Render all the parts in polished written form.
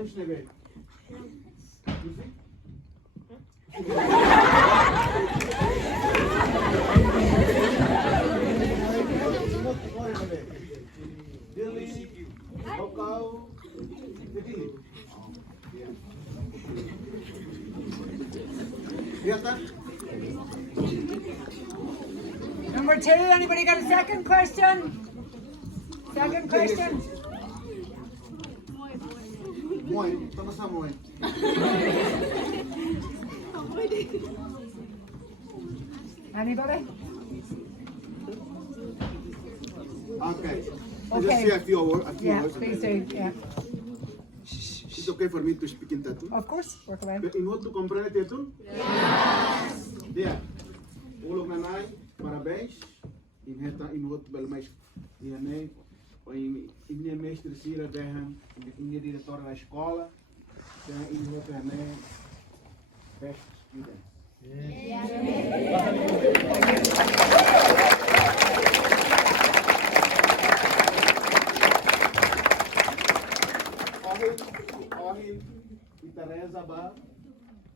challenge nebe. Dili, Hokau, Dili. Number 2, anybody got a second question? Second question? Moin, tama sa moin. Anybody? Okay. Okay. Just say a few words. Yeah, please do. Yeah. It's okay for me to speak in Tatun? Of course, work away. In what to comprende Tatun? Yes! Dia. Ulog nanay, parabéns. In what belmais. Ianei. In minha mestre Sira Berhan, in minha diretora da escola. In what ianei. Best student. Ohin Teresa ba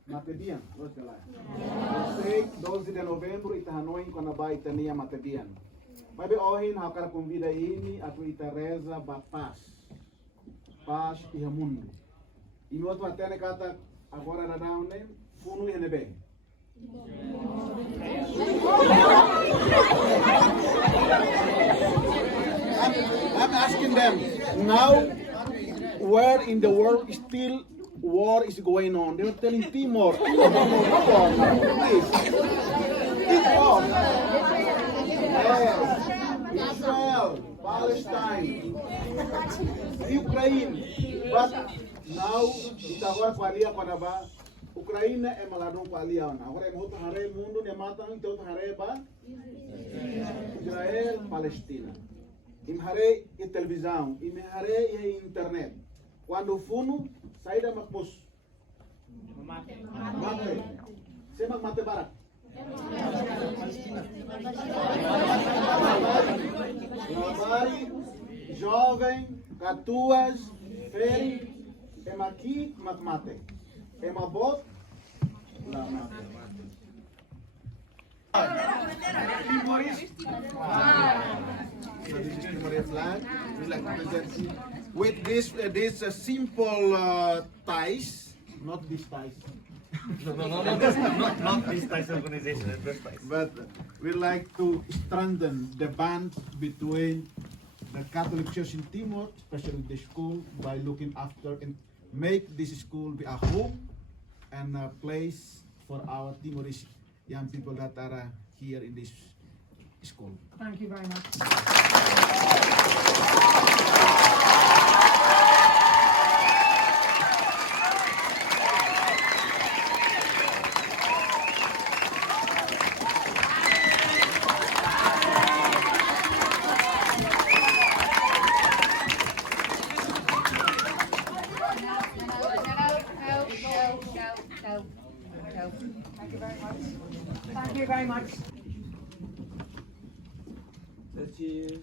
Matedian, sei 12 de novembro Itahanoi quando ba Itania Matedian. Mas be ohin hakar convida ini atu Teresa ba paz e mundo. E no outro até kata agora na down name funu ene bem. I'm asking them now. Where in the world still war is going on? They were telling Timor. Please. Timor. Yes. Israel, Palestine, Ukraine. But now, ita agora kualia kwa ba Ukraine é maladão kualia ona. Agora é outro hare mundo ne mata então outro hare ba Israel, Palestina. Imhare e televisão, imhare e internet. Quando funo, sai da macpus. Mate. Se mate barak. Labari, jovem, catuas, feri, emaqui, mate. Emabot, la mate. So this is Timor flag. We like to present with this simple ties, not these ties. Not this ties organization, this ties. But we like to strengthen the band between the Catholic Church in Timor, especially the school, by looking after and make this school be a home and a place for our Timorese young people that are here in this school. Thank you very much. Thank you very much. Cheers.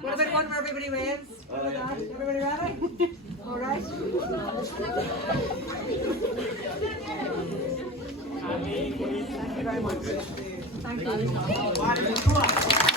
What about one where everybody waves? Everybody ready? All right. Thank you very much. Thank you.